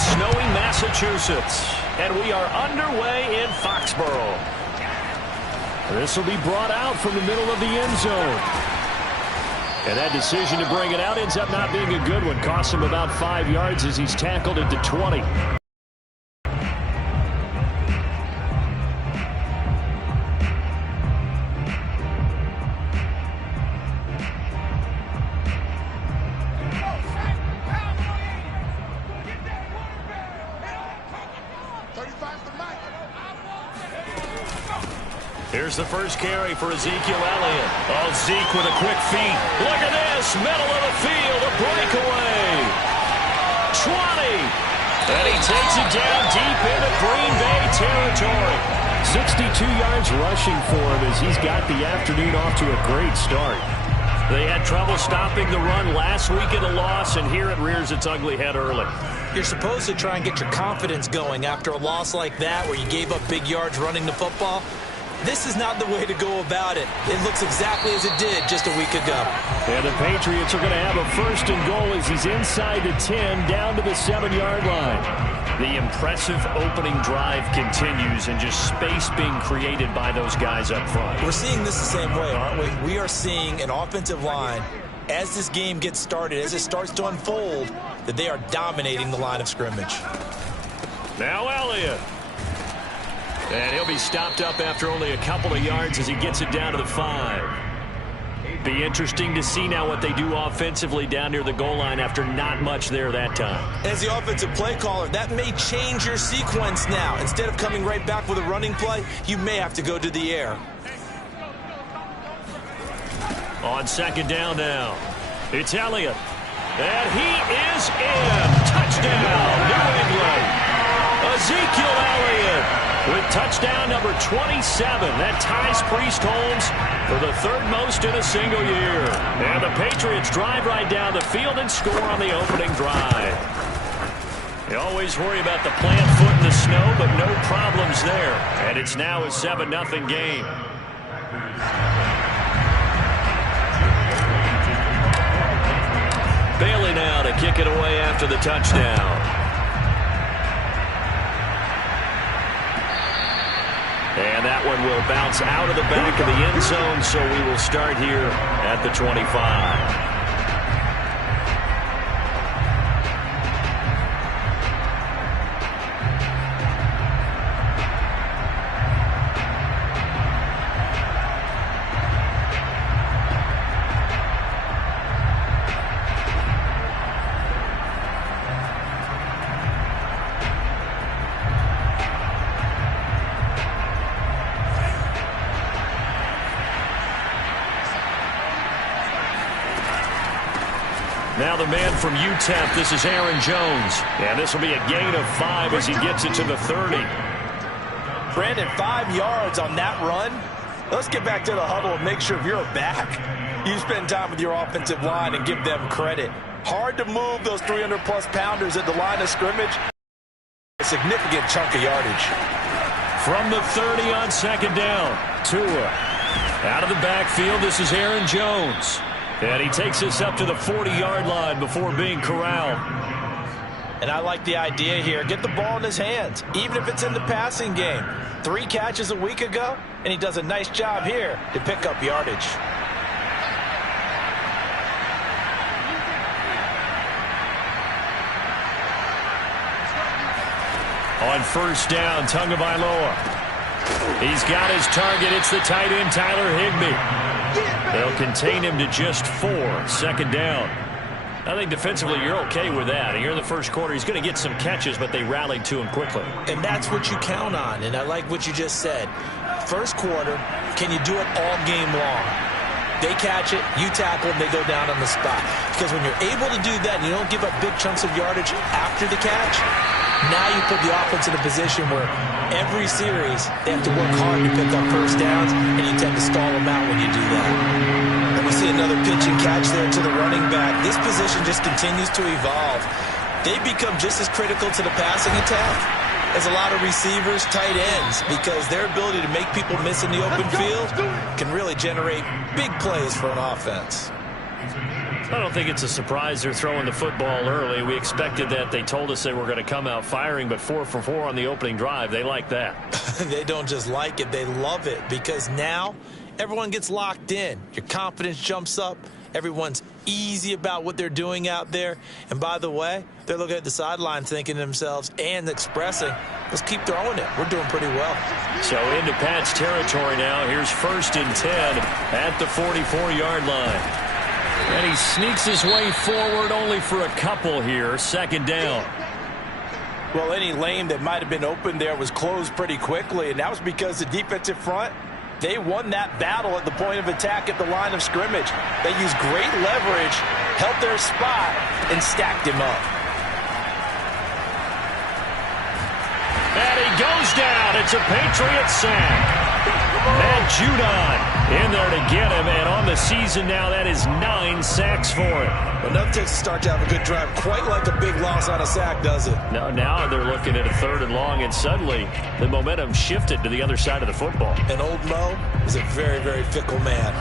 snowy Massachusetts. And we are underway in Foxborough. This will be brought out from the middle of the end zone. And that decision to bring it out ends up not being a good one. Costs him about 5 yards as he's tackled at the 20. Here's the first carry for Ezekiel Elliott. Oh, Zeke with a quick feed. Look at this. Middle of the field. A breakaway. 20. And he takes it down deep into Green Bay territory. 62 yards rushing for him as he's got the afternoon off to a great start. They had trouble stopping the run last week in a loss, and here it rears its ugly head early. You're supposed to try and get your confidence going after a loss like that where you gave up big yards running the football. This is not the way to go about it. It looks exactly as it did just a week ago. And the Patriots are going to have a first and goal as he's inside the 10 down to the 7-yard line. The impressive opening drive continues and just space being created by those guys up front. We're seeing this the same way, aren't we? We are seeing an offensive line, as this game gets started, as it starts to unfold, that they are dominating the line of scrimmage. Now Elliott. And he'll be stopped up after only a couple of yards as he gets it down to the 5. Be interesting to see now what they do offensively down near the goal line after not much there that time. As the offensive play caller, that may change your sequence now. Instead of coming right back with a running play, you may have to go to the air. On second down now, it's Elliott. And he is in. Touchdown, New England. Ezekiel Elliott with touchdown number 27. That ties Priest Holmes for the third most in a single year. And the Patriots drive right down the field and score on the opening drive. You always worry about the plant foot in the snow, but no problems there. And it's now a 7-0 game. Bailey now to kick it away after the touchdown. And that one will bounce out of the back of the end zone, so we will start here at the 25. Now the man from UTEP, this is Aaron Jones. And this will be a gain of 5 as he gets it to the 30. Brandon, 5 yards on that run. Let's get back to the huddle and make sure if you're back, you spend time with your offensive line and give them credit. Hard to move those 300-plus pounders at the line of scrimmage. A significant chunk of yardage. From the 30 on second down, Tua. Out of the backfield, this is Aaron Jones. And he takes us up to the 40-yard line before being corralled. And I like the idea here. Get the ball in his hands, even if it's in the passing game. 3 catches a week ago, and he does a nice job here to pick up yardage. On first down, Tagovailoa. He's got his target. It's the tight end, Tyler Higbee. They'll contain him to just 4. Second down. I think defensively you're okay with that. Here in the first quarter, he's going to get some catches, but they rallied to him quickly. And that's what you count on, and I like what you just said. First quarter, can you do it all game long? They catch it, you tackle them, they go down on the spot. Because when you're able to do that and you don't give up big chunks of yardage after the catch, now you put the offense in a position where every series they have to work hard to pick up first downs, and you tend to stall them out when you do that. And we see another pitch and catch there to the running back. This position just continues to evolve. They become just as critical to the passing attack as a lot of receivers, tight ends, because their ability to make people miss in the open field can really generate big plays for an offense. I don't think it's a surprise they're throwing the football early. We expected that. They told us they were going to come out firing, but 4 for 4 on the opening drive. They like that. They don't just like it, they love it, because now everyone gets locked in. Your confidence jumps up. Everyone's easy about what they're doing out there. And by the way, they're looking at the sideline thinking to themselves and expressing, let's keep throwing it. We're doing pretty well. So into Pat's territory now. Here's 1st and 10 at the 44-yard line. And he sneaks his way forward only for a couple here. 2nd down. Well, any lane that might have been open there was closed pretty quickly, and that was because the defensive front, they won that battle at the point of attack at the line of scrimmage. They used great leverage, held their spot, and stacked him up. And he goes down. It's a Patriot sack. Matt Judon in there to get him, and on the season now, that is 9 sacks for him. Enough to start to have a good drive, quite like a big loss on a sack, does it? Now they're looking at a 3rd and long, and suddenly the momentum shifted to the other side of the football. And old Mo is a very, very fickle man.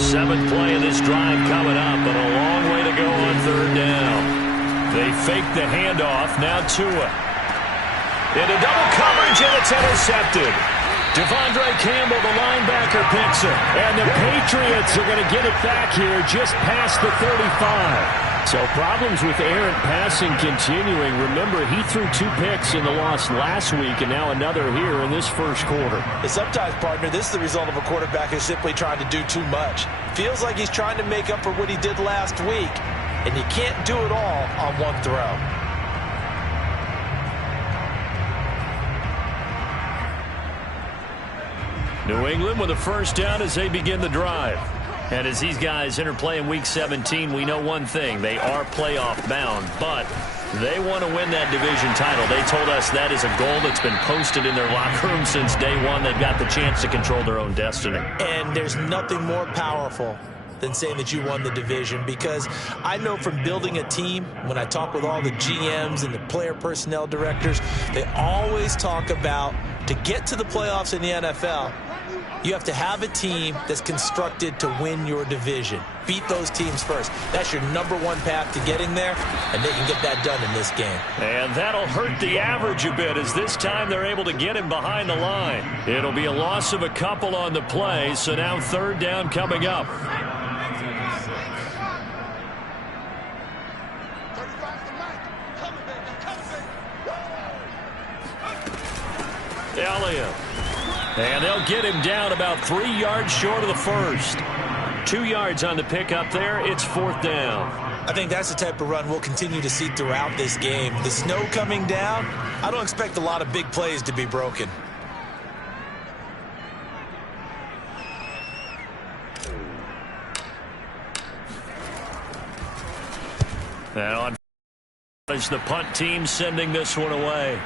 7th play of this drive coming up, but a long way to go on 3rd down. They fake the handoff. Now Tua. Into double coverage, and it's intercepted. Devondre Campbell, the linebacker, picks it. And the Patriots are going to get it back here just past the 35. So problems with errant passing continuing. Remember, he threw 2 picks in the loss last week, and now another here in this 1st quarter. And sometimes, partner, this is the result of a quarterback who's simply trying to do too much. Feels like he's trying to make up for what he did last week, and you can't do it all on one throw. New England with a 1st down as they begin the drive. And as these guys interplay in Week 17, we know one thing. They are playoff bound, but they want to win that division title. They told us that is a goal that's been posted in their locker room since day one. They've got the chance to control their own destiny. And there's nothing more powerful than saying that you won the division, because I know from building a team, when I talk with all the GMs and the player personnel directors, they always talk about, to get to the playoffs in the NFL, you have to have a team that's constructed to win your division. Beat those teams first. That's your #1 path to getting there, and they can get that done in this game. And that'll hurt the average a bit, as this time they're able to get him behind the line. It'll be a loss of a couple on the play, so now 3rd down coming up. Elliott. And they'll get him down about 3 yards short of the 1st. 2 yards on the pickup there. It's 4th down. I think that's the type of run we'll continue to see throughout this game. The snow coming down, I don't expect a lot of big plays to be broken. And on is the punt team sending this one away.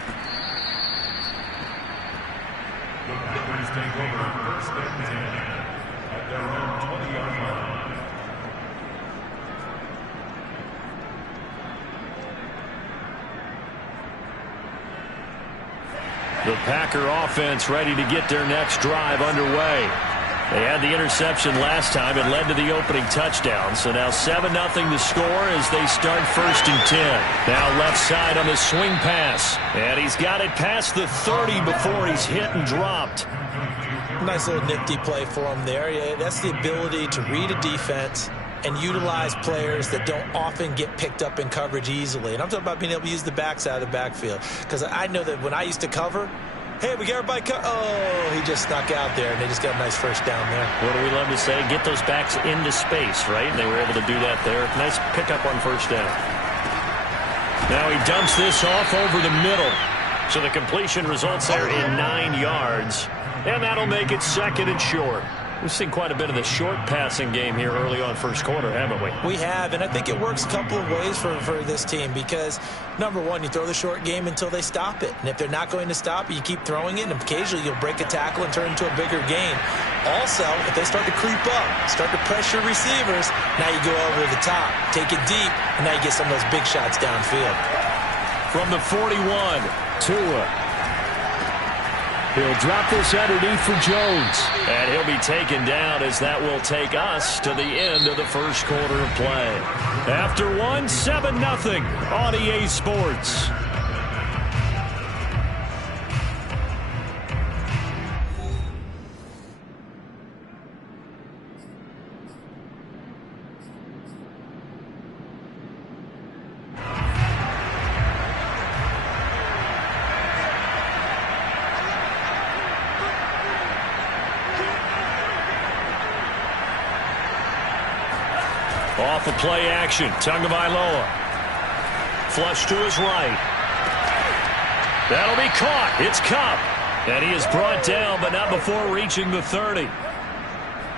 The Packer offense ready to get their next drive underway. They had the interception last time. It led to the opening touchdown. So now 7-0 the score as they start 1st and 10. Now left side on the swing pass. And he's got it past the 30 before he's hit and dropped. Nice little nifty play for him there. Yeah, that's the ability to read a defense and utilize players that don't often get picked up in coverage easily. And I'm talking about being able to use the backside of the backfield. Because I know that when I used to cover, hey, we got everybody oh, he just snuck out there, and they just got a nice 1st down there. What do we love to say? Get those backs into space, right? And they were able to do that there. Nice pickup on 1st down. Now he dumps this off over the middle. So the completion results there in 9 yards. And that'll make it 2nd and short. We've seen quite a bit of the short passing game here early on 1st quarter, haven't we? We have, and I think it works a couple of ways for this team, because, #1, you throw the short game until they stop it. And if they're not going to stop it, you keep throwing it, and occasionally you'll break a tackle and turn into a bigger gain. Also, if they start to creep up, start to pressure receivers, now you go over the top, take it deep, and now you get some of those big shots downfield. From the 41, Tua. He'll drop this underneath for Jones. And he'll be taken down as that will take us to the end of the first quarter of play. After one, 7-0 on EA Sports. Off of play action, Tagovailoa. Flush to his right. That'll be caught. It's Kupp. And he is brought down, but not before reaching the 30.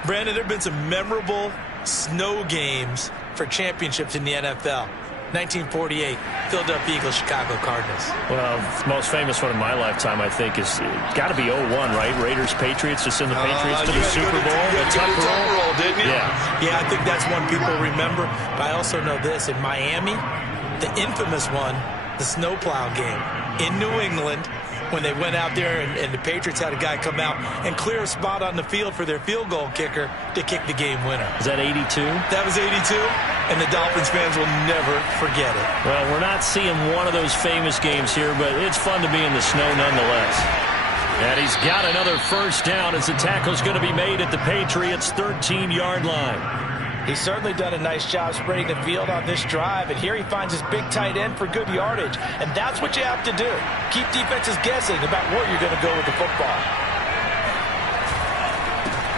Brandon, there have been some memorable snow games for championships in the NFL. 1948, Philadelphia Eagles, Chicago Cardinals. Well, the most famous one in my lifetime, I think, is got to be 01, right? Raiders, Patriots, to send the Patriots to the Super Bowl. The tuck roll, didn't you? Yeah, I think that's one people remember. But I also know this. In Miami, the infamous one, the snowplow game in New England, when they went out there and the Patriots had a guy come out and clear a spot on the field for their field goal kicker to kick the game winner. Is that 82? That was 82, and the Dolphins fans will never forget it. Well, we're not seeing one of those famous games here, but it's fun to be in the snow nonetheless. And he's got another first down as the tackle's going to be made at the Patriots' 13-yard line. He's certainly done a nice job spreading the field on this drive, and here he finds his big tight end for good yardage, and that's what you have to do. Keep defenses guessing about where you're going to go with the football.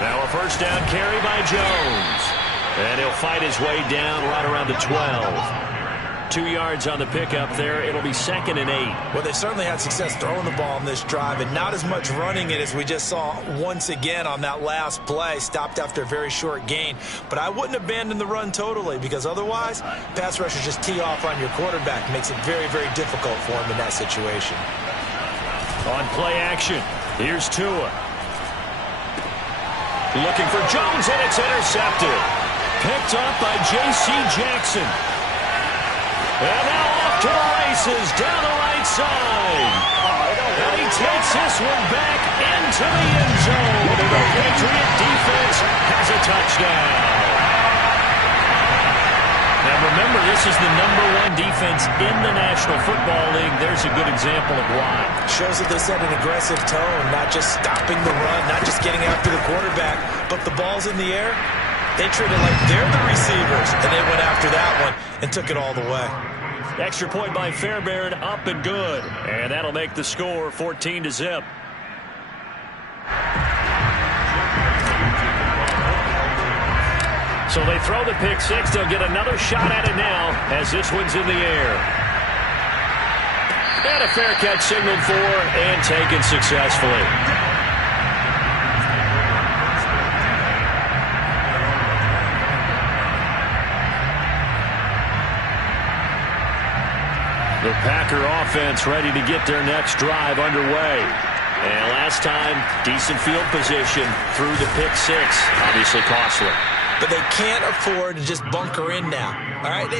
Now a first down carry by Jones, and he'll fight his way down right around the 12. 2 yards on the pickup there. It'll be 2nd and 8. Well, they certainly had success throwing the ball on this drive, and not as much running it as we just saw once again on that last play. Stopped after a very short gain. But I wouldn't abandon the run totally, because otherwise, pass rushers just tee off on your quarterback. Makes it very, very difficult for him in that situation. On play action, here's Tua. Looking for Jones, and it's intercepted. Picked up by J.C. Jackson. And now off to the races down the right side. And he takes this one back into the end zone. And the Patriot defense has a touchdown. Now remember, this is the #1 defense in the National Football League. There's a good example of why. Shows that they set an aggressive tone, not just stopping the run, not just getting after the quarterback, but the ball's in the air. They treat it like they're the receivers, and they went after that one and took it all the way. Extra point by Fairbairn, up and good. And that'll make the score 14-0. So they throw the pick six. They'll get another shot at it now as this one's in the air. And a fair catch signaled for and taken successfully. The Packer offense ready to get their next drive underway. And last time, decent field position through the pick six. Obviously costly. But they can't afford to just bunker in now. All right,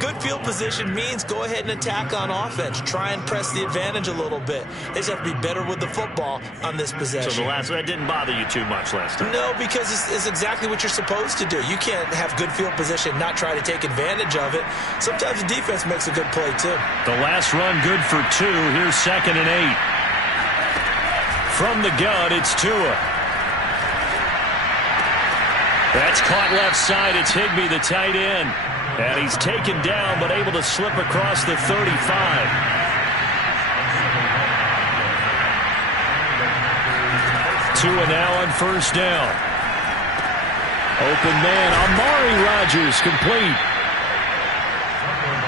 good field position means go ahead and attack on offense. Try and press the advantage a little bit. They just have to be better with the football on this possession. So that didn't bother you too much last time? No, because it's exactly what you're supposed to do. You can't have good field position, not try to take advantage of it. Sometimes the defense makes a good play, too. The last run good for 2. Here's 2nd and 8. From the gun, it's Tua. That's caught left side. It's Higbee, the tight end. And he's taken down, but able to slip across the 35. Tua now on first down. Open man, Amari Rodgers, complete.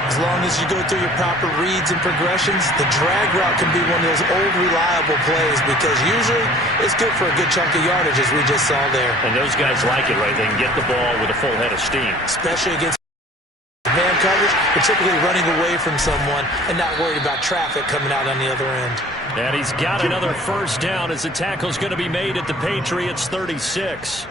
As long as you go through your proper reads and progressions, the drag route can be one of those old reliable plays because usually it's good for a good chunk of yardage, as we just saw there. And those guys like it, right? They can get the ball with a full head of steam. Especially against man coverage, particularly running away from someone and not worried about traffic coming out on the other end. And he's got another first down as the tackle's going to be made at the Patriots' 36.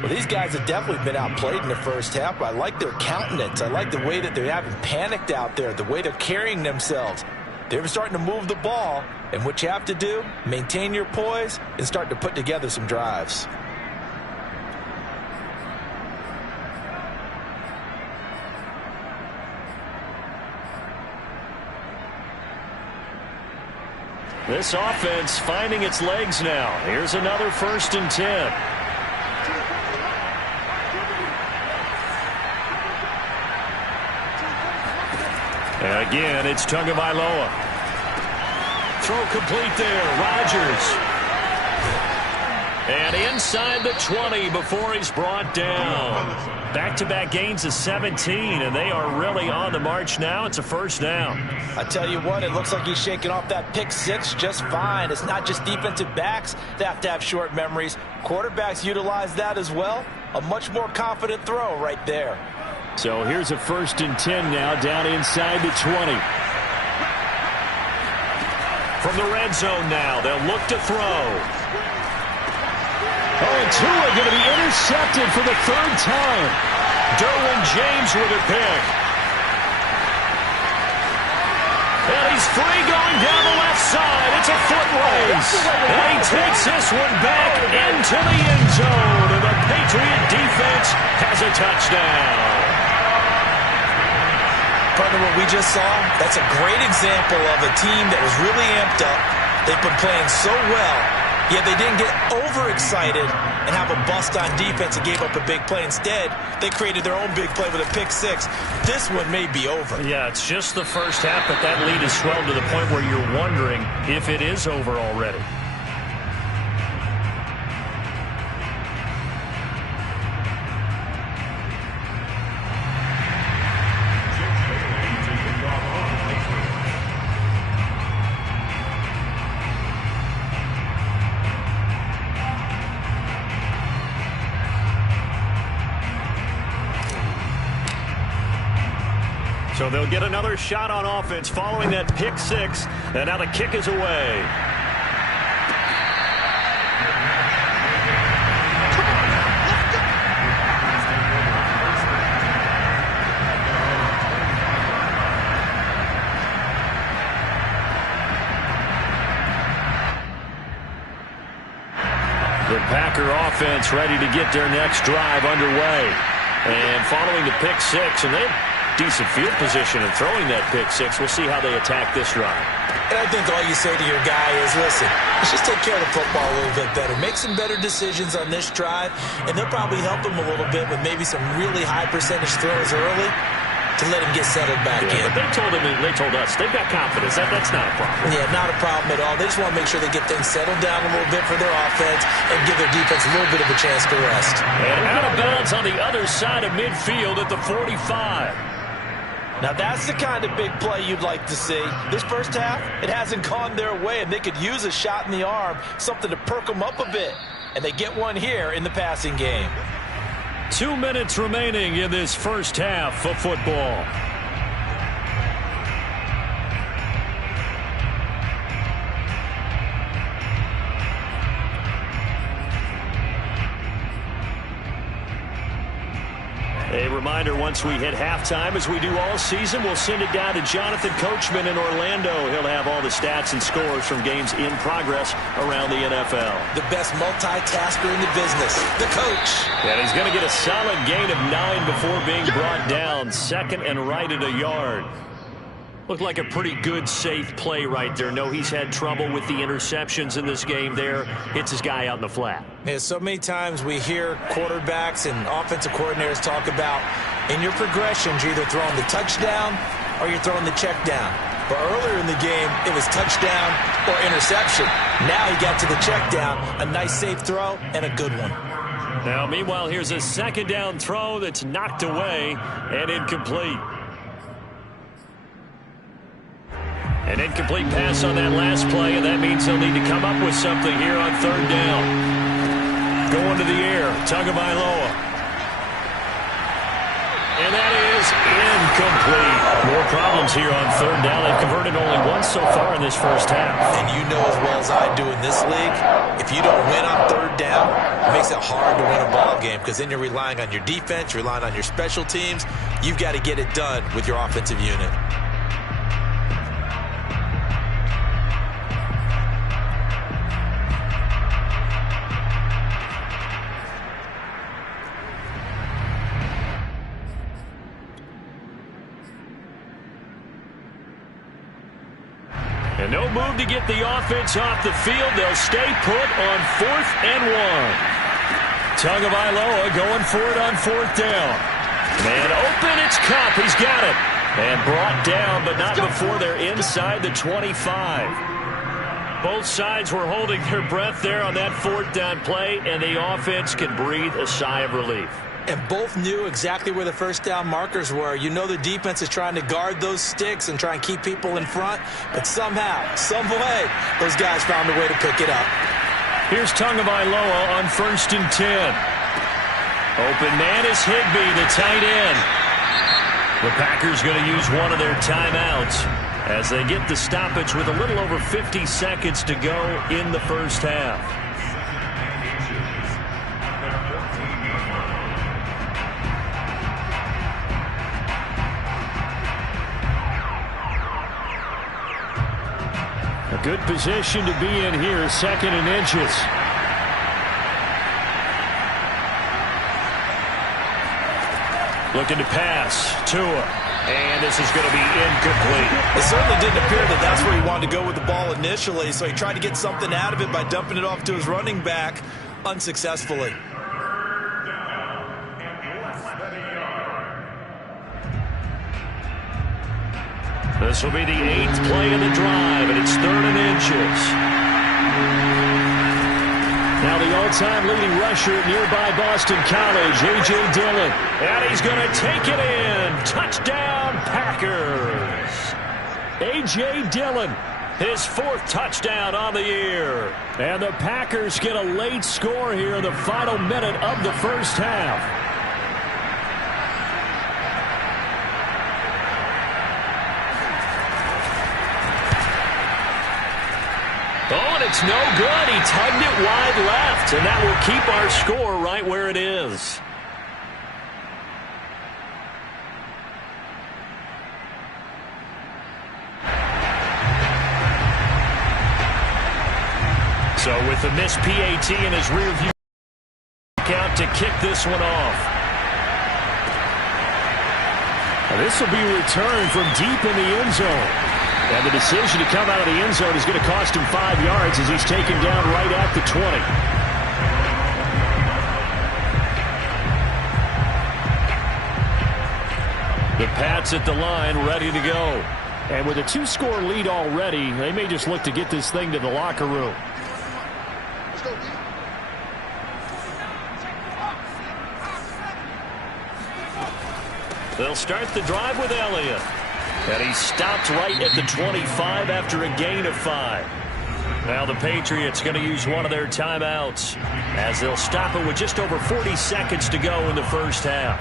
Well, these guys have definitely been outplayed in the first half. I like their countenance. I like the way that they haven't panicked out there, the way they're carrying themselves. They're starting to move the ball, and what you have to do, maintain your poise and start to put together some drives. This offense finding its legs now. Here's another 1st and 10. And again, it's Tagovailoa. Throw complete there. Rodgers. And inside the 20 before he's brought down. Back-to-back gains of 17, and they are really on the march now. It's a 1st down. I tell you what, it looks like he's shaking off that pick six just fine. It's not just defensive backs that have short memories. Quarterbacks utilize that as well. A much more confident throw right there. So here's a 1st and 10 now, down inside the 20. From the red zone now, they'll look to throw. Oh, and Tua going to be intercepted for the 3rd time. Derwin James with a pick. And he's free going down the left side. It's a foot race. And he takes this one back into the end zone. And the Patriot defense has a touchdown. Partner, what we just saw, that's a great example of a team that was really amped up. They've been playing so well, yet they didn't get overexcited and have a bust on defense and gave up a big play. Instead, they created their own big play with a pick six. This one may be over. Yeah, it's just the first half, but that lead has swelled to the point where you're wondering if it is over already. So they'll get another shot on offense following that pick six. And now the kick is away. The Packer offense ready to get their next drive underway. And following the pick six, and they have decent field position and throwing that pick six. We'll see how they attack this drive. And I think all you say to your guy is, listen, let's just take care of the football a little bit better. Make some better decisions on this drive, and they'll probably help him a little bit with maybe some really high percentage throws early to let him get settled back in. But they told us they've got confidence. That's not a problem. Yeah, not a problem at all. They just want to make sure they get things settled down a little bit for their offense and give their defense a little bit of a chance to rest. And out of bounds on the other side of midfield at the 45. Now, that's the kind of big play you'd like to see. This first half, it hasn't gone their way, and they could use a shot in the arm, something to perk them up a bit. And they get one here in the passing game. 2 minutes remaining in this first half of football. A reminder, once we hit halftime, as we do all season, we'll send it down to Jonathan Coachman in Orlando. He'll have all the stats and scores from games in progress around the NFL. The best multitasker in the business, the coach. And he's going to get a solid gain of 9 before being brought down. 2nd and right at a yard. Looked like a pretty good, safe play right there. No, he's had trouble with the interceptions in this game there. Hits his guy out in the flat. Yeah, so many times we hear quarterbacks and offensive coordinators talk about in your progressions, you're either throwing the touchdown or you're throwing the check down. But earlier in the game, it was touchdown or interception. Now he got to the check down, a nice safe throw and a good one. Now, meanwhile, here's a 2nd down throw that's knocked away and incomplete. An incomplete pass on that last play, and that means they'll need to come up with something here on 3rd down. Going to the air, Tagovailoa. And that is incomplete. More problems here on 3rd down. They've converted only once so far in this first half. And you know as well as I do in this league, if you don't win on 3rd down, it makes it hard to win a ball game because then you're relying on your defense, you're relying on your special teams. You've got to get it done with your offensive unit. No move to get the offense off the field. They'll stay put on 4th and 1. Tagovailoa going for it on 4th down. Man open, it's Kupp. He's got it. And brought down, but not before they're inside the 25. Both sides were holding their breath there on that 4th down play, and the offense can breathe a sigh of relief. And both knew exactly where the first down markers were. You know the defense is trying to guard those sticks and try and keep people in front, but somehow, some way, those guys found a way to pick it up. Here's Tagovailoa on 1st and 10. Open man is Higbee, the tight end. The Packers going to use one of their timeouts as they get the stoppage with a little over 50 seconds to go in the first half. A good position to be in here, 2nd and inches. Looking to pass. Tua. And this is going to be incomplete. It certainly didn't appear that that's where he wanted to go with the ball initially, so he tried to get something out of it by dumping it off to his running back unsuccessfully. This will be the 8th play of the drive, and it's 3rd and inches. Now the all-time leading rusher at nearby Boston College, A.J. Dillon. And he's going to take it in. Touchdown, Packers. A.J. Dillon, his 4th touchdown on the year. And the Packers get a late score here in the final minute of the first half. Oh, and it's no good. He tugged it wide left, and that will keep our score right where it is. So with the missed PAT in his rearview count to kick this one off. Now this will be returned from deep in the end zone. And the decision to come out of the end zone is going to cost him 5 yards as he's taken down right at the 20. The Pats at the line, ready to go. And with a 2-score lead already, they may just look to get this thing to the locker room. They'll start the drive with Elliott. And he stopped right at the 25 after a gain of 5. Now the Patriots going to use one of their timeouts as they'll stop it with just over 40 seconds to go in the first half.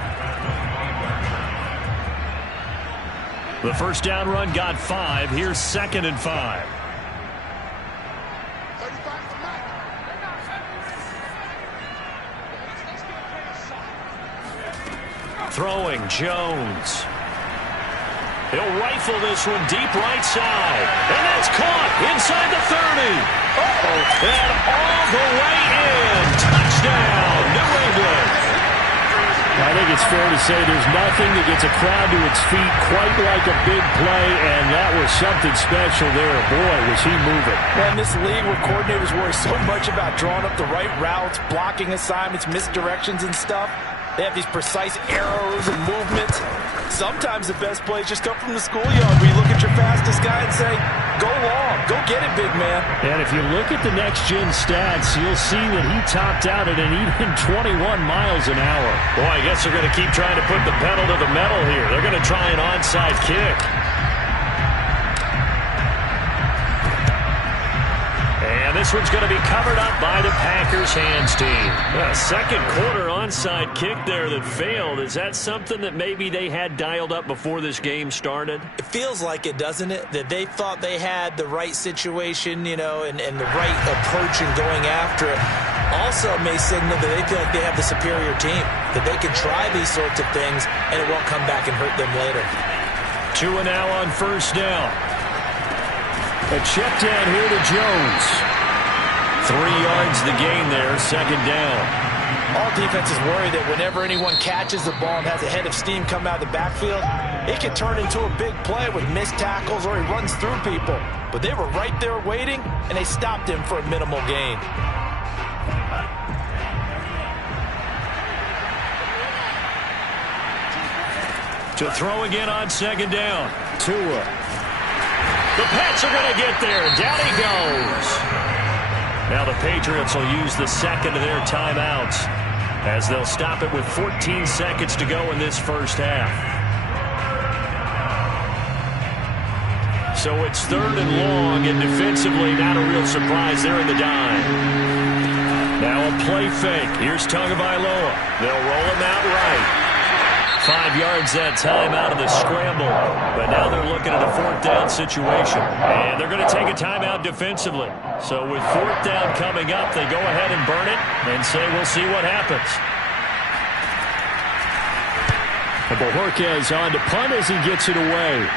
The first down run got 5. Here's 2nd and 5. Throwing Jones. He'll rifle this one deep right side. And that's caught inside the 30. And all the way in. Touchdown, New England. I think it's fair to say there's nothing that gets a crowd to its feet quite like a big play, and that was something special there. Boy, was he moving. Well, in this league where coordinators worry so much about drawing up the right routes, blocking assignments, misdirections and stuff, they have these precise arrows and movements. Sometimes the best plays just come from the schoolyard where you look at your fastest guy and say, go long, go get it, big man. And if you look at the next-gen stats, you'll see that he topped out at an even 21 miles an hour. Boy, I guess they're going to keep trying to put the pedal to the metal here. They're going to try an onside kick. And this one's going to be covered up by the Packers hands team. A second quarter onside kick there that failed. Is that something that maybe they had dialed up before this game started? It feels like it, doesn't it? That they thought they had the right situation, you know, and the right approach in going after it. Also may signal that they feel like they have the superior team, that they can try these sorts of things and it won't come back and hurt them later. 2 and now on first down. A check down here to Jones. 3 yards the gain there, second down. All defenses worry that whenever anyone catches the ball and has a head of steam come out of the backfield, it can turn into a big play with missed tackles or he runs through people. But they were right there waiting, and they stopped him for a minimal gain. To throw again on second down. Tua. The Pats are going to get there. Down he goes. Now the Patriots will use the second of their timeouts as they'll stop it with 14 seconds to go in this first half. So it's third and long, and defensively not a real surprise. They're in the dime. Now a play fake. Here's Tagovailoa. They'll roll him out right. 5 yards that time out of the scramble. But now they're looking at a fourth down situation. And they're going to take a timeout defensively. So with fourth down coming up, they go ahead and burn it and say we'll see what happens. Bojorquez on to punt as he gets it away.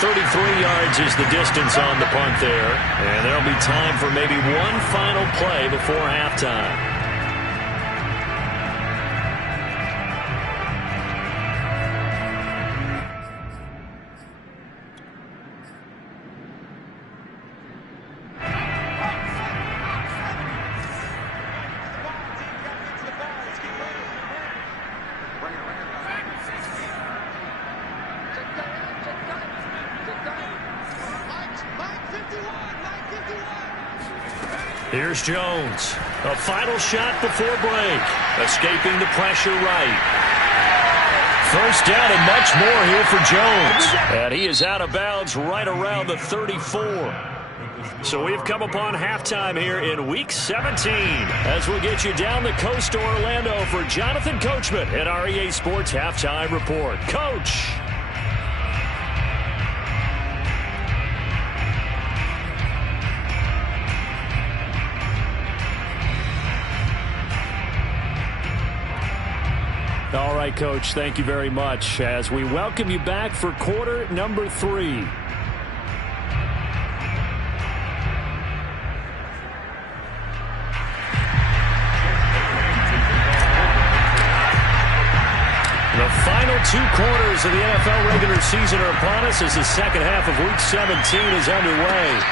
33 yards is the distance on the punt there. And there'll be time for maybe one final play before halftime. Here's Jones. A final shot before break. Escaping the pressure right. First down and much more here for Jones. And he is out of bounds right around the 34. So we've come upon halftime here in Week 17 as we get you down the coast to Orlando for Jonathan Coachman at our EA Sports Halftime Report. Coach. All right, Coach, thank you very much as we welcome you back for quarter number 3. The final 2 quarters of the NFL regular season are upon us as the second half of Week 17 is underway.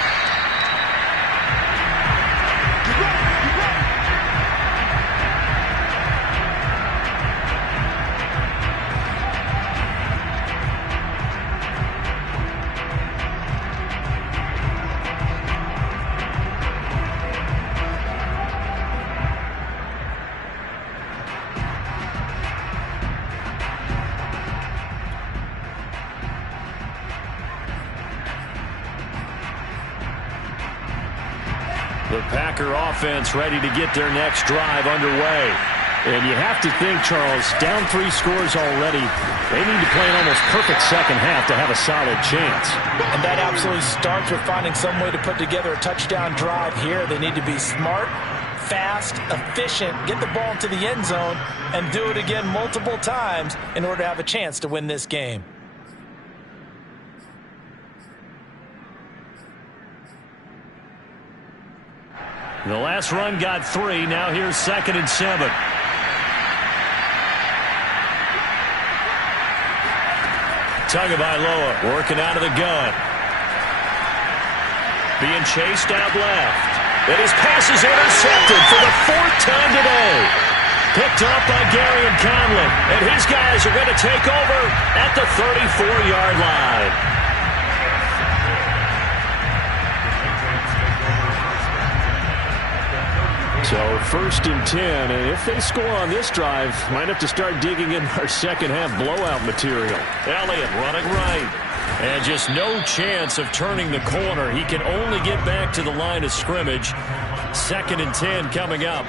The Packer offense ready to get their next drive underway. And you have to think, Charles, down 3 scores already. They need to play an almost perfect second half to have a solid chance. And that absolutely starts with finding some way to put together a touchdown drive here. They need to be smart, fast, efficient, get the ball into the end zone, and do it again multiple times in order to have a chance to win this game. The last run got 3. Now here's 2nd and 7. Tagovailoa working out of the gun. Being chased out left. And his pass is intercepted for the 4th time today. Picked up by Garyon Conlon. And his guys are going to take over at the 34-yard line. So 1st and 10, and if they score on this drive, might have to start digging in our second half blowout material. Elliott running right. And just no chance of turning the corner. He can only get back to the line of scrimmage. 2nd and 10 coming up.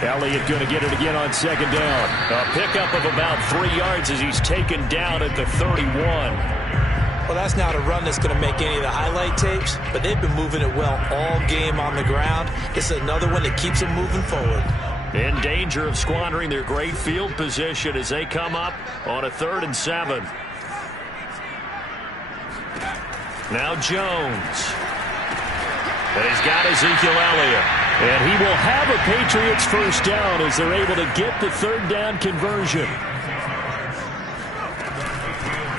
Elliott going to get it again on 2nd down. A pickup of about 3 yards as he's taken down at the 31. Well, that's not a run that's going to make any of the highlight tapes, but they've been moving it well all game on the ground. This is another one that keeps them moving forward. In danger of squandering their great field position as they come up on a 3rd and 7. Now Jones. And he's got Ezekiel Elliott. And he will have a Patriots first down as they're able to get the third down conversion.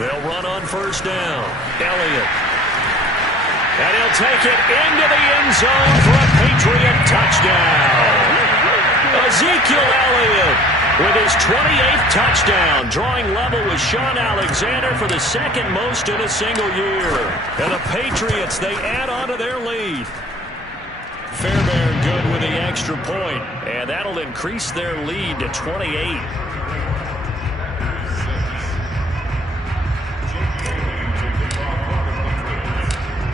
They'll run on first down. Elliott. And he'll take it into the end zone for a Patriot touchdown. Ezekiel Elliott with his 28th touchdown, drawing level with Sean Alexander for the second most in a single year. And the Patriots, they add on to their lead. Fairbairn good with the extra point, and that'll increase their lead to 28.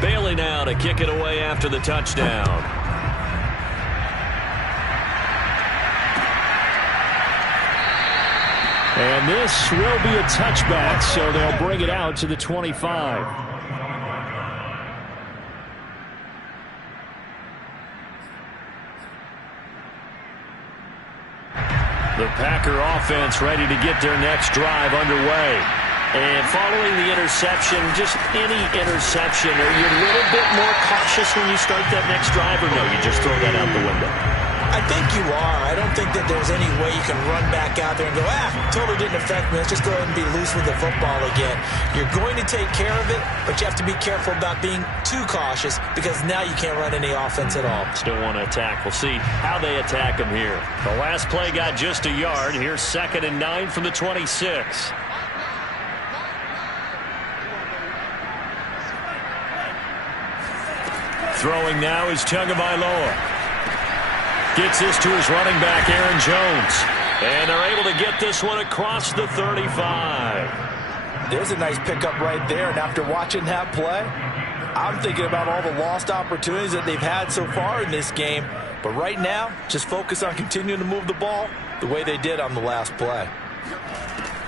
Bailey now to kick it away after the touchdown. And this will be a touchback, so they'll bring it out to the 25. The Packer offense ready to get their next drive underway. And following the interception, just any interception, are you a little bit more cautious when you start that next drive, or no, you just throw that out the window? I think you are. I don't think that there's any way you can run back out there and go, totally didn't affect me. Let's just go ahead and be loose with the football again. You're going to take care of it, but you have to be careful about being too cautious because now you can't run any offense at all. Still want to attack. We'll see how they attack them here. The last play got just a yard. Here's 2nd and 9 from the 26. Throwing now is Tagovailoa. Gets this to his running back, Aaron Jones. And they're able to get this one across the 35. There's a nice pickup right there. And after watching that play, I'm thinking about all the lost opportunities that they've had so far in this game. But right now, just focus on continuing to move the ball the way they did on the last play.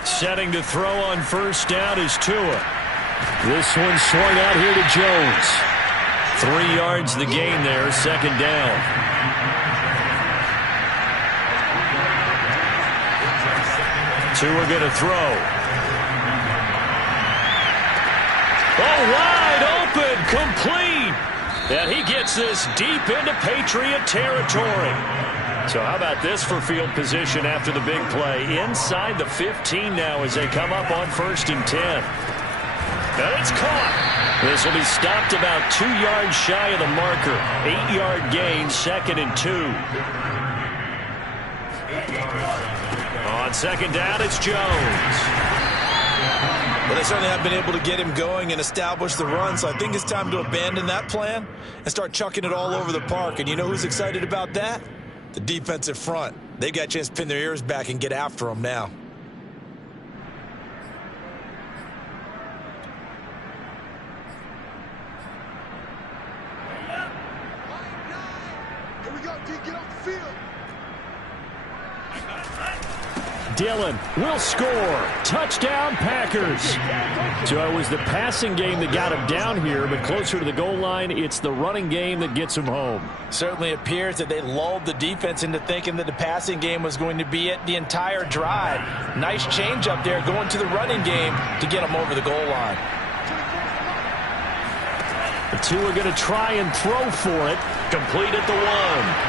Setting to throw on first down is Tua. This one swung out here to Jones. 3 yards the gain there, 2nd down. Tua going to throw. Oh, wide open, complete. And he gets this deep into Patriot territory. So how about this for field position after the big play? Inside the 15 now as they come up on 1st and 10. And it's caught. This will be stopped about 2 yards shy of the marker. 8-yard gain, 2nd and 2. On 2nd down, it's Jones. Well, they certainly have been able to get him going and establish the run, so I think it's time to abandon that plan and start chucking it all over the park. And you know who's excited about that? The defensive front. They got a chance to pin their ears back and get after him now. Here we go, D, get off the field. Dillon will score. Touchdown, Packers. So it was the passing game that got him down here, but closer to the goal line, it's the running game that gets him home. Certainly appears that they lulled the defense into thinking that the passing game was going to be it the entire drive. Nice change up there going to the running game to get them over the goal line. The two are going to try and throw for it. Complete at the 1.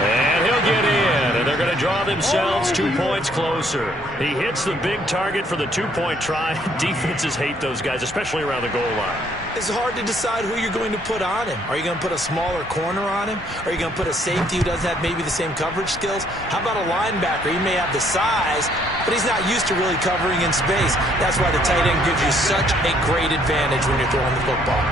And he'll get in. And they're going to draw themselves 2 points closer. He hits the big target for the 2-point try. Defenses hate those guys, especially around the goal line. It's hard to decide who you're going to put on him. Are you going to put a smaller corner on him? Are you going to put a safety who doesn't have maybe the same coverage skills? How about a linebacker? He may have the size, but he's not used to really covering in space. That's why the tight end gives you such a great advantage when you're throwing the football.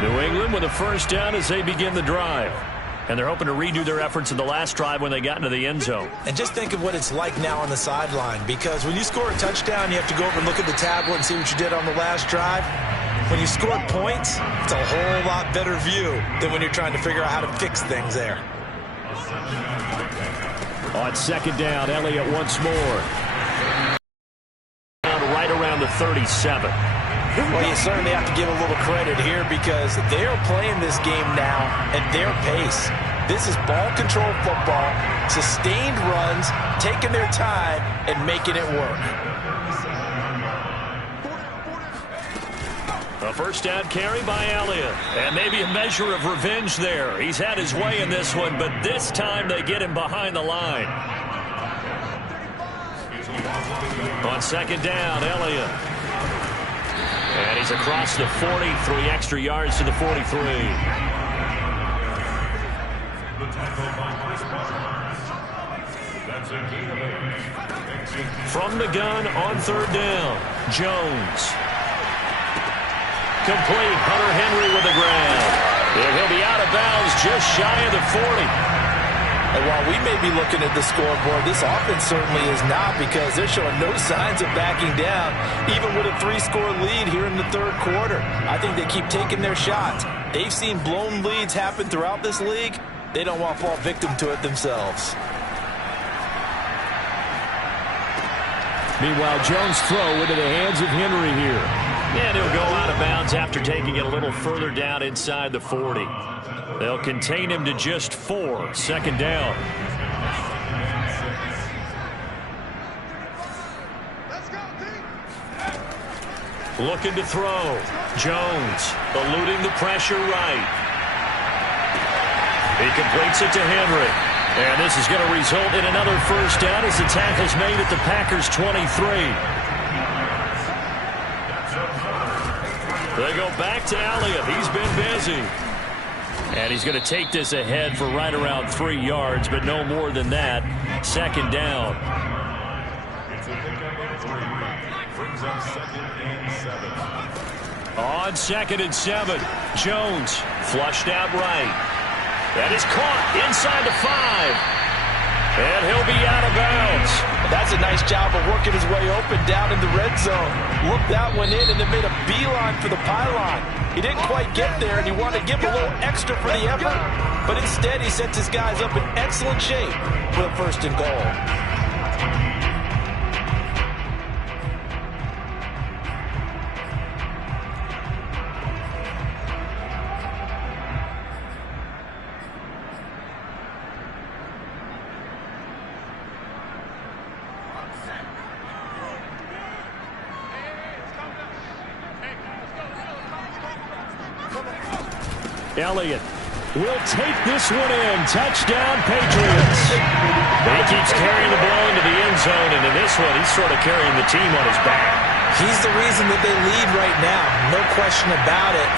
New England with a first down as they begin the drive. And they're hoping to redo their efforts in the last drive when they got into the end zone. And just think of what it's like now on the sideline, because when you score a touchdown, you have to go over and look at the tablet and see what you did on the last drive. When you score points, it's a whole lot better view than when you're trying to figure out how to fix things there. On 2nd down, Elliott once more. Right around the 37. Well, you certainly have to give a little credit here because they are playing this game now at their pace. This is ball control football, sustained runs, taking their time, and making it work. A first down carry by Elliott. And maybe a measure of revenge there. He's had his way in this one, but this time they get him behind the line. On second down, Elliott. And he's across the 40, 3 extra yards to the 43. From the gun on third down, Jones. Complete. Hunter Henry with the grab. And he'll be out of bounds just shy of the 40. And while we may be looking at the scoreboard, this offense certainly is not because they're showing no signs of backing down, even with a 3-score lead here in the third quarter. I think they keep taking their shots. They've seen blown leads happen throughout this league. They don't want to fall victim to it themselves. Meanwhile, Jones' throw into the hands of Henry here. And he'll go out of bounds after taking it a little further down inside the 40. They'll contain him to just 4. Second down. Looking to throw. Jones eluding the pressure right. He completes it to Henry. And this is going to result in another first down as the tackle's made at the Packers' 23. They go back to Elliott. He's been busy. And he's going to take this ahead for right around 3 yards, but no more than that. Second down. On 2nd and 7, Jones flushed out right. That is caught inside the 5. And he'll be out of bounds. That's a nice job of working his way open down in the red zone. Looked that one in and then made a beeline for the pylon. He didn't quite get there, and he wanted to give a little extra for the effort. But instead, he sets his guys up in excellent shape for the 1st and goal. Elliott will take this one in. Touchdown, Patriots. He keeps carrying the ball into the end zone, and in this one, he's sort of carrying the team on his back. He's the reason that they lead right now. No question about it.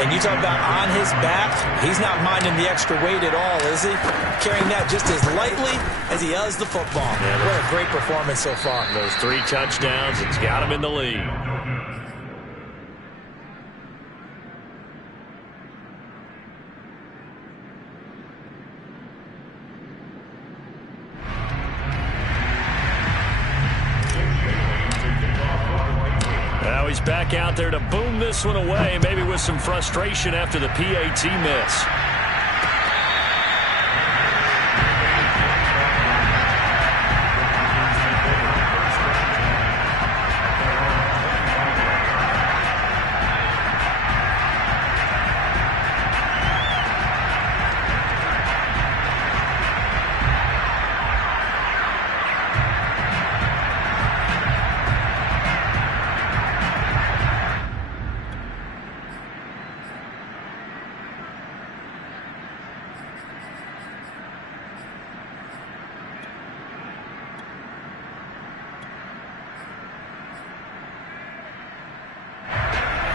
And you talk about on his back, he's not minding the extra weight at all, is he? Carrying that just as lightly as he does the football. Yeah, what a great performance so far. Those 3 touchdowns, it's got him in the lead. He's back out there to boom this one away, maybe with some frustration after the PAT miss.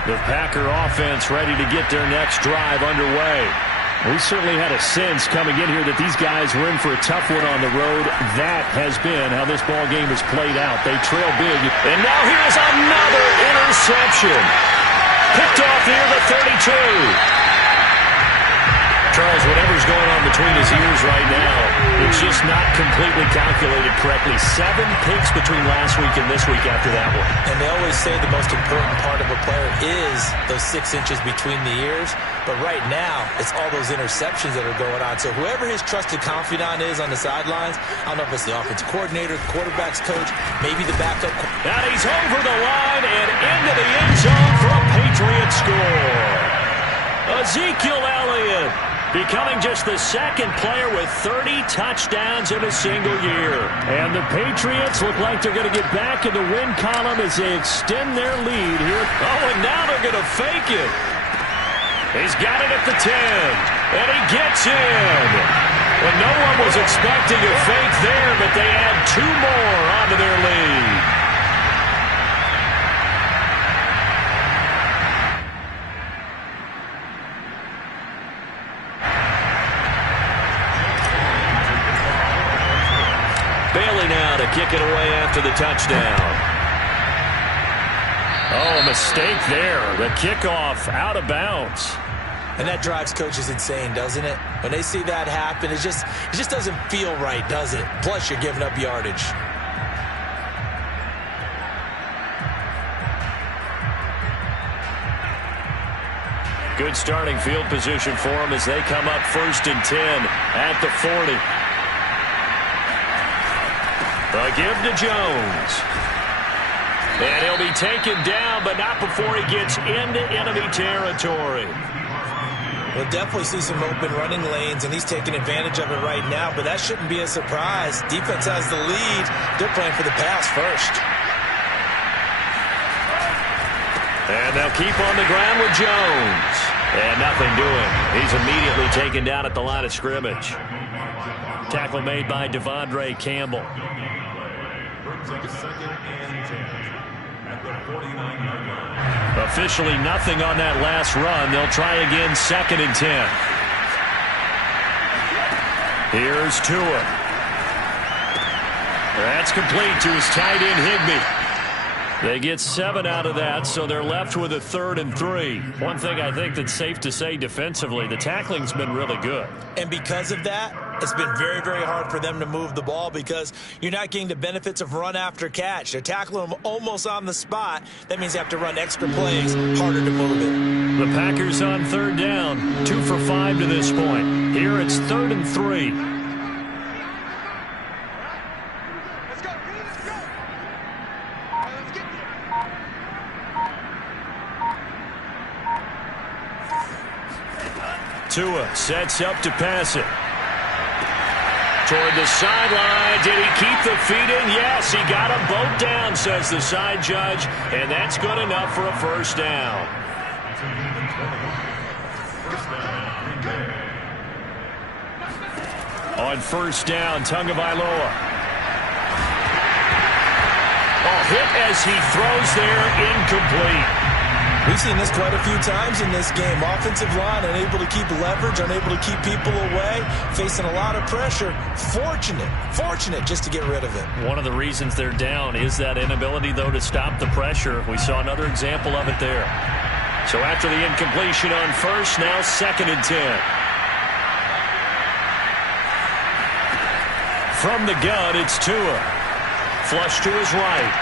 The Packer offense ready to get their next drive underway. We certainly had a sense coming in here that these guys were in for a tough one on the road. That has been how this ball game has played out. They trail big. And now here's another interception. Picked off near the 32. Charles, whatever's going on between his ears right now, it's just not completely calculated correctly. 7 picks between last week and this week after that one. And they always say the most important part of a player is those 6 inches between the ears. But right now, it's all those interceptions that are going on. So whoever his trusted confidant is on the sidelines, I don't know if it's the offensive coordinator, quarterback's coach, maybe the backup. And he's over the line and into the end zone for Patriots score. Ezekiel Elliott becoming just the second player with 30 touchdowns in a single year. And the Patriots look like they're going to get back in the win column as they extend their lead here. Oh, and now they're going to fake it. He's got it at the 10, and he gets in. And no one was expecting a fake there, but they add 2 more onto their lead. Bailey now to kick it away after the touchdown. Oh, a mistake there. The kickoff out of bounds. And that drives coaches insane, doesn't it? When they see that happen, it just doesn't feel right, does it? Plus, you're giving up yardage. Good starting field position for them as they come up 1st and 10 at the 40. A give to Jones. And he'll be taken down, but not before he gets into enemy territory. We'll definitely see some open running lanes, and he's taking advantage of it right now, but that shouldn't be a surprise. Defense has the lead. They're playing for the pass first. And they'll keep on the ground with Jones. And nothing doing. He's immediately taken down at the line of scrimmage. Tackle made by Devondre Campbell. Officially nothing on that last run. They'll try again 2nd and 10. Here's Tua. That's complete to his tight end Higbee. They get 7 out of that, so they're left with a 3rd and 3. One thing I think that's safe to say defensively, the tackling's been really good. And because of that, it's been very, very hard for them to move the ball because you're not getting the benefits of run after catch. They're tackling them almost on the spot. That means they have to run extra plays, harder to move it. The Packers on 3rd down, 2 for 5 to this point. Here it's 3rd and 3. Tua sets up to pass it. Toward the sideline. Did he keep the feet in? Yes, he got them both down, says the side judge. And that's good enough for a 1st down. On 1st down, Tagovailoa. Hit as he throws there, incomplete. We've seen this quite a few times in this game. Offensive line unable to keep leverage, unable to keep people away, facing a lot of pressure. Fortunate just to get rid of it. One of the reasons they're down is that inability, though, to stop the pressure. We saw another example of it there. So after the incompletion on 1st, now 2nd and 10. From the gun, it's Tua. Flush to his right.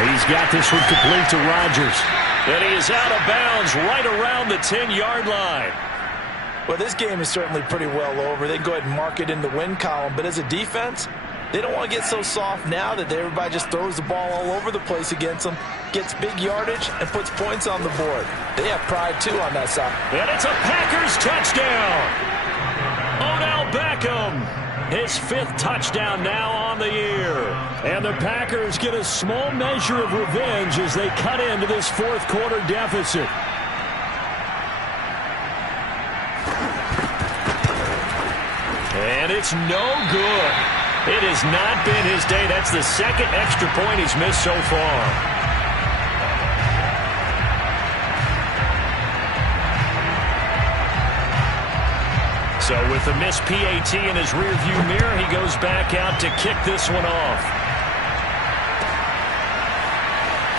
He's got this one complete to Rodgers. And he is out of bounds right around the 10-yard line. Well, this game is certainly pretty well over. They can go ahead and mark it in the win column. But as a defense, they don't want to get so soft now that everybody just throws the ball all over the place against them, gets big yardage, and puts points on the board. They have pride, too, on that side. And it's a Packers touchdown. Odell Beckham. His 5th touchdown now on the year. And the Packers get a small measure of revenge as they cut into this 4th quarter deficit. And it's no good. It has not been his day. That's the 2nd extra point he's missed so far. So with the missed PAT in his rearview mirror, he goes back out to kick this one off.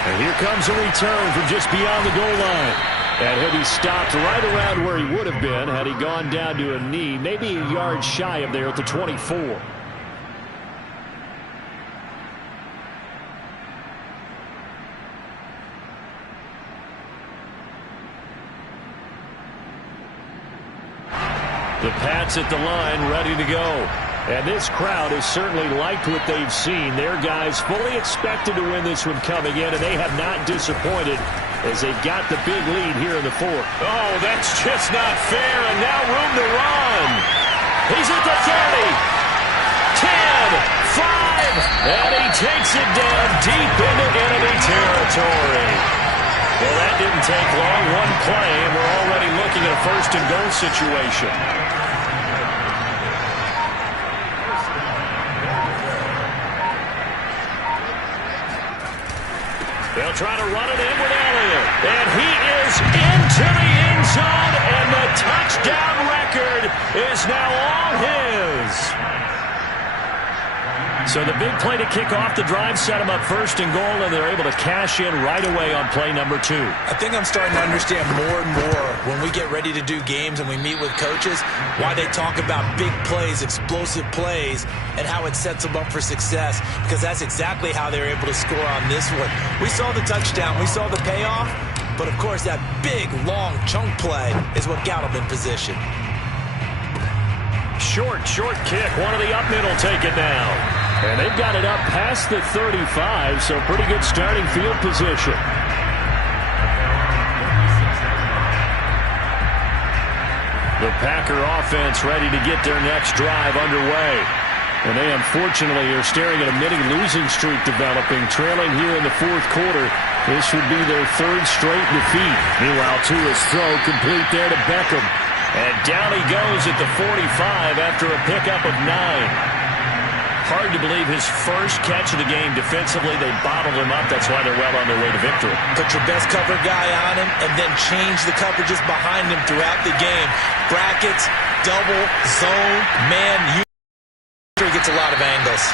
And here comes a return from just beyond the goal line. And he'll be stopped right around where he would have been had he gone down to a knee, maybe a yard shy of there at the 24. The Pats at the line, ready to go. And this crowd has certainly liked what they've seen. Their guys fully expected to win this one coming in, and they have not disappointed as they've got the big lead here in the fourth. Oh, that's just not fair, and now room to run. He's at the 30, 10, 5, and he takes it down deep into enemy territory. Well, that didn't take long. One play, and we're already looking at a first-and-goal situation. They'll try to run it in with Elliott. And he is into the end zone, and the touchdown record is now all his. So the big play to kick off the drive set him up first and goal, and they're able to cash in right away on play number 2. I think I'm starting to understand more and more when we get ready to do games and we meet with coaches why they talk about big plays, explosive plays, and how it sets them up for success, because that's exactly how they were able to score on this one. We saw the touchdown. We saw the payoff. But, of course, that big, long chunk play is what got them in position. Short kick. One of the up middle take it now. And they've got it up past the 35, so pretty good starting field position. The Packer offense ready to get their next drive underway. And they unfortunately are staring at a mini losing streak developing, trailing here in the fourth quarter. This would be their third straight defeat. Meanwhile, Tua's throw complete there to Beckham. And down he goes at the 45 after a pickup of 9. Hard to believe his first catch of the game defensively. They bottled him up. That's why they're well on their way to victory. Put your best cover guy on him and then change the coverages behind him throughout the game. Brackets, double, zone, man, he gets a lot of angles.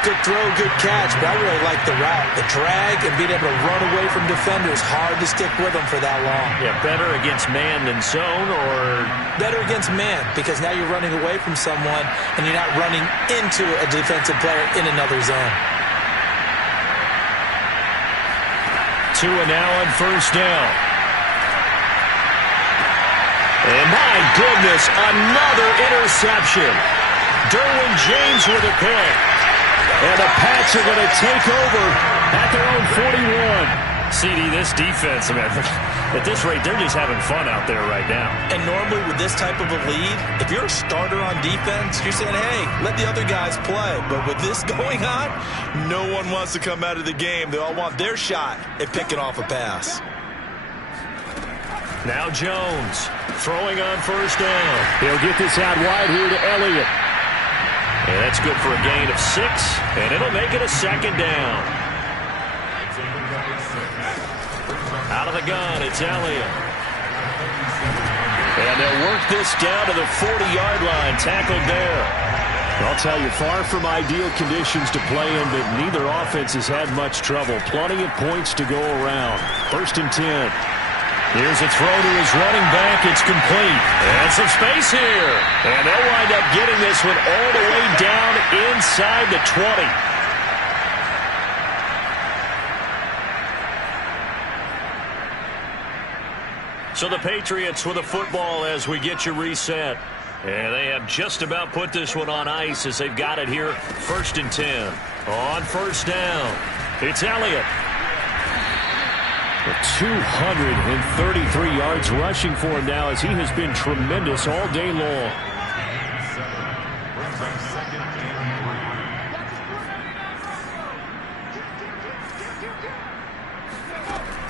Good throw, good catch, but I really like the route. The drag and being able to run away from defenders. Hard to stick with them for that long. Yeah, better against man than zone, or better against man, because now you're running away from someone and you're not running into a defensive player in another zone. Tua now on first down. And my goodness, another interception. Derwin James with a pick. And the Pats are going to take over at their own 41. CD, this defense, I mean, at this rate, they're just having fun out there right now. And normally with this type of a lead, if you're a starter on defense, you're saying, hey, let the other guys play. But with this going on, no one wants to come out of the game. They all want their shot at picking off a pass. Now Jones throwing on first down. He'll get this out wide here to Elliott. And that's good for a gain of 6, and it'll make it a second down. Out of the gun, it's Elliott. And they'll work this down to the 40-yard line, tackled there. I'll tell you, far from ideal conditions to play in, but neither offense has had much trouble. Plenty of points to go around. First and 10. Here's a throw to his running back. It's complete. And some space here. And they'll wind up getting this one all the way down inside the 20. So the Patriots with the football as we get you reset. And they have just about put this one on ice as they've got it here. First and 10. On first down, it's Elliott. 233 yards rushing for him now as he has been tremendous all day long.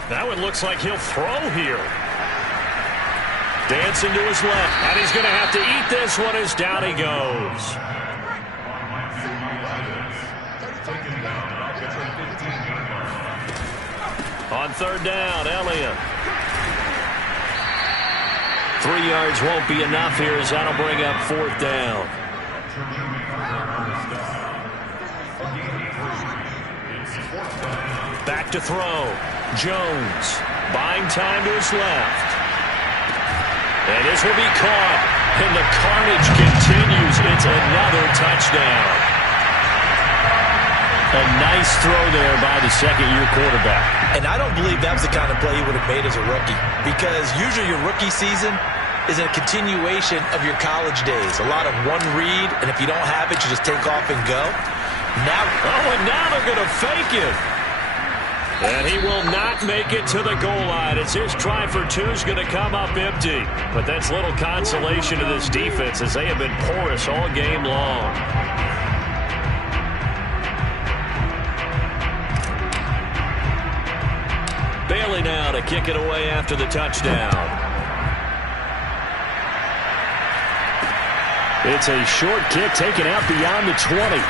Now it looks like he'll throw here. Dancing to his left, and he's going to have to eat this one as down he goes. On third down, Elliott. 3 yards won't be enough here as that'll bring up fourth down. Back to throw. Jones buying time to his left. And this will be caught. And the carnage continues. It's another touchdown. A nice throw there by the second-year quarterback. And I don't believe that was the kind of play he would have made as a rookie. Because usually your rookie season is a continuation of your college days. A lot of one read, and if you don't have it, you just take off and go. Now they're going to fake it. And he will not make it to the goal line as his try for two is going to come up empty. But that's little consolation to this defense as they have been porous all game long. Bailey now to kick it away after the touchdown. It's a short kick taken out beyond the 20.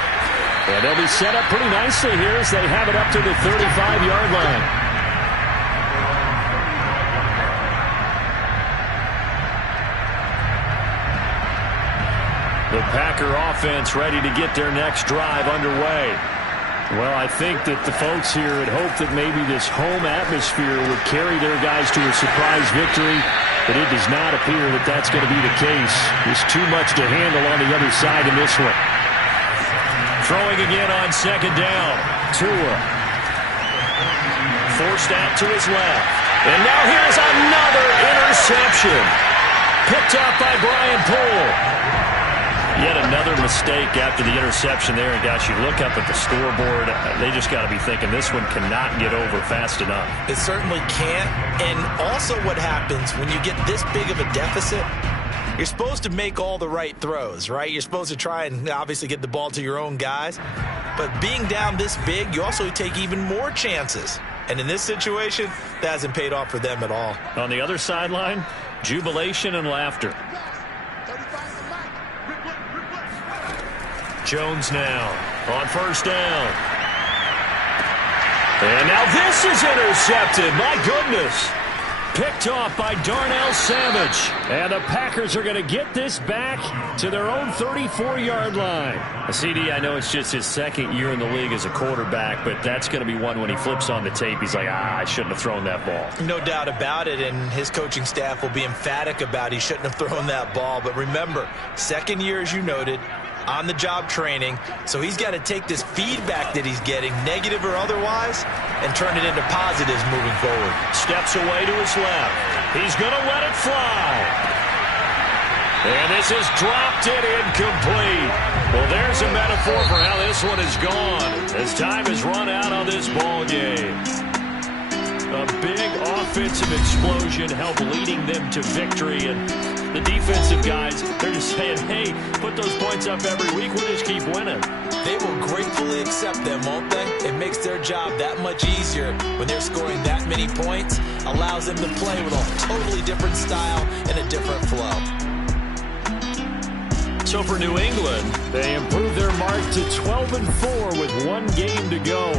And they'll be set up pretty nicely here as they have it up to the 35-yard line. The Packer offense ready to get their next drive underway. Well, I think that the folks here had hoped that maybe this home atmosphere would carry their guys to a surprise victory, but it does not appear that that's going to be the case. There's too much to handle on the other side in this one. Throwing again on second down. Tua. Forced out to his left. And now here's another interception. Picked up by Brian Poole. Yet another mistake after the interception there. And, gosh, you look up at the scoreboard. They just got to be thinking this one cannot get over fast enough. It certainly can't. And also what happens when you get this big of a deficit, you're supposed to make all the right throws, right? You're supposed to try and obviously get the ball to your own guys. But being down this big, you also take even more chances. And in this situation, that hasn't paid off for them at all. On the other sideline, jubilation and laughter. Jones now on first down. And now this is intercepted. My goodness. Picked off by Darnell Savage. And the Packers are going to get this back to their own 34-yard line. CD, I know it's just his second year in the league as a quarterback, but that's going to be one when he flips on the tape. He's like, I shouldn't have thrown that ball. No doubt about it, and his coaching staff will be emphatic about he shouldn't have thrown that ball. But remember, second year, as you noted, on-the-job training, so he's got to take this feedback that he's getting, negative or otherwise, and turn it into positives moving forward. Steps away to his left. He's going to let it fly. And this is dropped it incomplete. Well, there's a metaphor for how this one is gone as time has run out on this ball game. A big offensive explosion helped leading them to victory, and the defensive guys, they're just saying, hey, put those points up every week. We'll just keep winning. They will gratefully accept them, won't they? It makes their job that much easier when they're scoring that many points. Allows them to play with a totally different style and a different flow. So for New England, they improve their mark to 12-4 with one game to go.